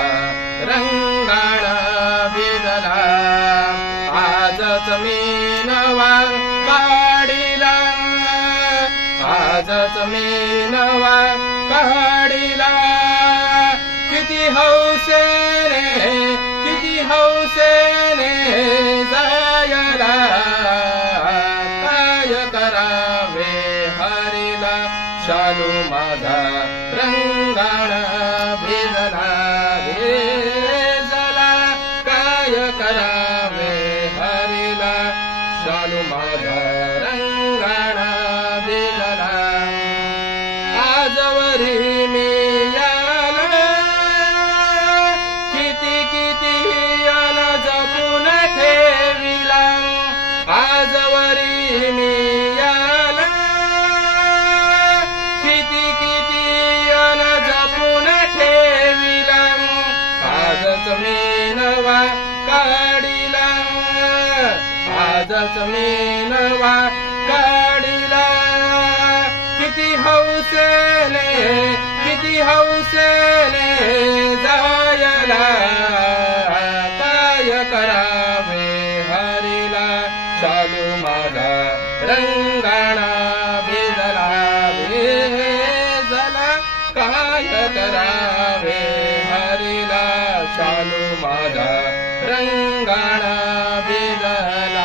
माझा रंगाणा भिजला. आजच मी नवा काढिला, आजच मी नवा काढिला. किती हौसेने, किती हौसेने जायला. काय करावे हरीला, शालू माझा रंगाणा भिजला भिजला. काय करावे हरीला, शालू माझा रंगाणा भिजला. आजवरी मी याला किती किती अन जपून ठेविला. आजवरी मी याला किती किती अन जपून ठेविला. आजच मी नवा काढिला, आजच मी नवा काढिला. किती हौसेने, किती हौसेने जायला. काय करावे हरीला, शालू माझा रंगाणा भिजला भिजला. काय करावे हरीला, शालू माझा रंगाणा भिजला.